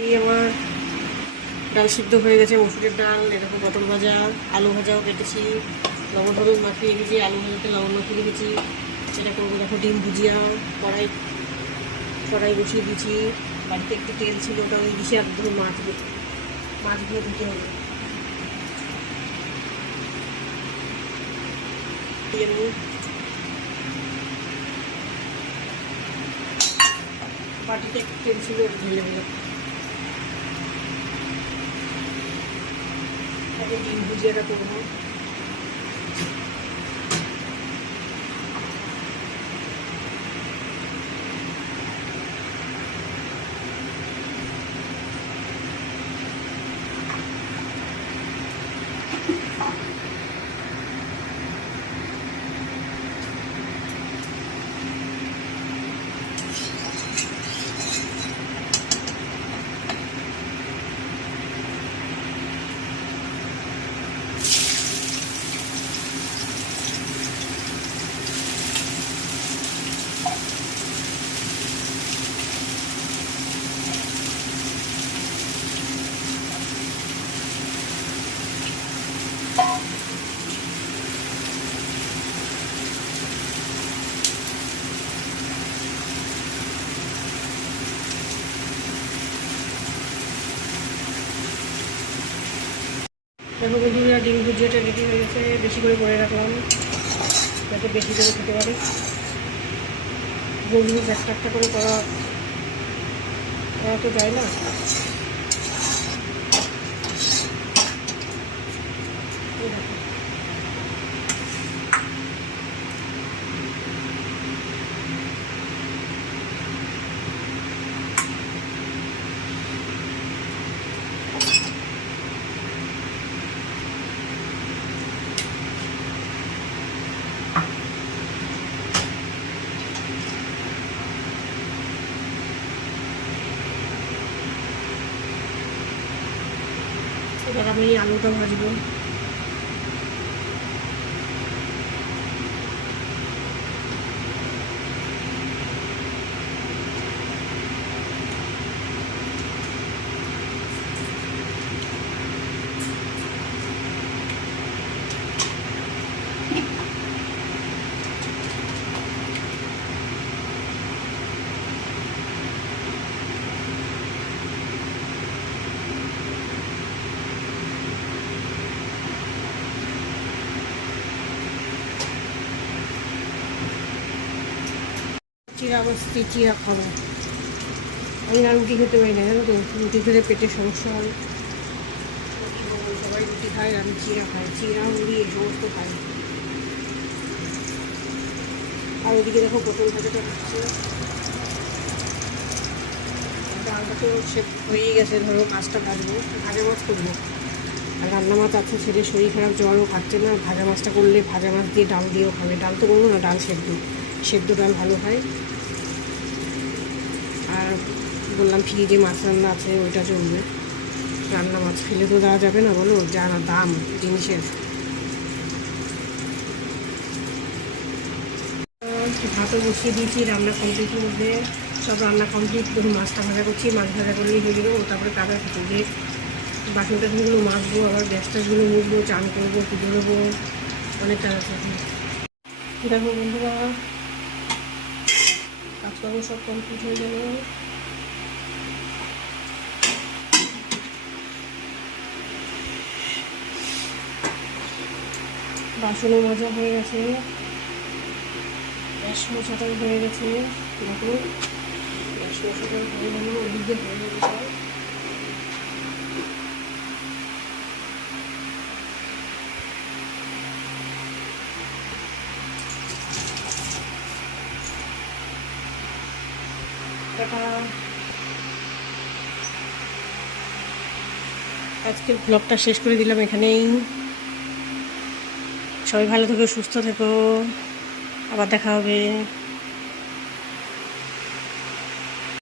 এই আমার ডাল সিদ্ধ হয়ে গেছে, মসুরের ডাল, এরকম পটল ভাজা, আলু ভাজাও কেটেছি, লবণ হলুদ মাখিয়ে রেখেছি, আলু ভাজাতে লবণ মাখিয়ে রেখেছি। সেটা করবো। দেখো ডিম ভুজিয়া, কড়াই বসিয়ে দিয়েছি। বাড়িতে একটু তেল ছিল, ওটা ওই দিছি। আর ধরুন মাছগুলো ধুতে হবে। বাটিতে একটু তেল ছিল, ঢেলে দিলাম। তারপরে ডিম ভুজিয়াটা করবো। দেখো বন্ধুরা, ডিম ভুজিয়াটা রেডি হয়ে গেছে। বেশি করে রাখলাম যাতে বেশি করে খেতে পারে। গোল জিনিস একটা একটা করে করা তো যায় না। এবার আমি আলুটা ভাজবো। চিরা খাবো। আমি না রুটি খেতে পারি না, জানো তো। রুটি খেলে পেটের সমস্যা হয়। সবাই রুটি খায়, আমি চিরা খাই। চিরা মুড়ি এই সমস্ত খাই। আর ওদিকে দেখো পটল ভাজাটা হচ্ছে। ডালটা তো হয়েই গেছে। ধরো মাছটা ভাজবো, ভাজা মাছ করবো। আর রান্না মাছ আছে, ছেলে শরীর খারাপ, জ্বরও খাচ্ছে না। ভাজা মাছটা করলে ভাজা মাছ দিয়ে ডাল দিয়েও খাবে। ডাল তো করবো না, ডাল সেদ্ধ ডাল ভালো হয়। আর বললাম ফ্রিজে মাছ রান্না আছে, ওইটা চলবে। রান্না মাছ ফেলে তো দেওয়া যাবে না, বলো, যা না দাম জিনিসের। ভাতও বসিয়ে দিয়েছি, রান্না কমপ্লিটের মধ্যে। সব রান্না কমপ্লিট করে মাছটা ভাজা করছি। মাছ ভাজা করলেই হয়ে গেলো। তারপরে কাদা খুঁজে বাসন টাসনগুলো মাজবো, আবার গ্যাস টাসগুলো মুছবো, চান করবো, পুজো দেবো, অনেক কাজ আছে। দেখো বন্ধুরা, কাজকর্ম সব কমপ্লিট হয়ে গেল। বাসনও মাজা হয়ে গেছে, গ্যাস মোছাটাও হয়ে গেছে। দেখো গ্যাস মোছাটাও হয়ে গেল, ওদিকে হয়ে গেছে সব। আজকের ব্লগটা শেষ করে দিলাম এখানেই। সবাই ভালো থেকো, সুস্থ থেকো, আবার দেখা হবে।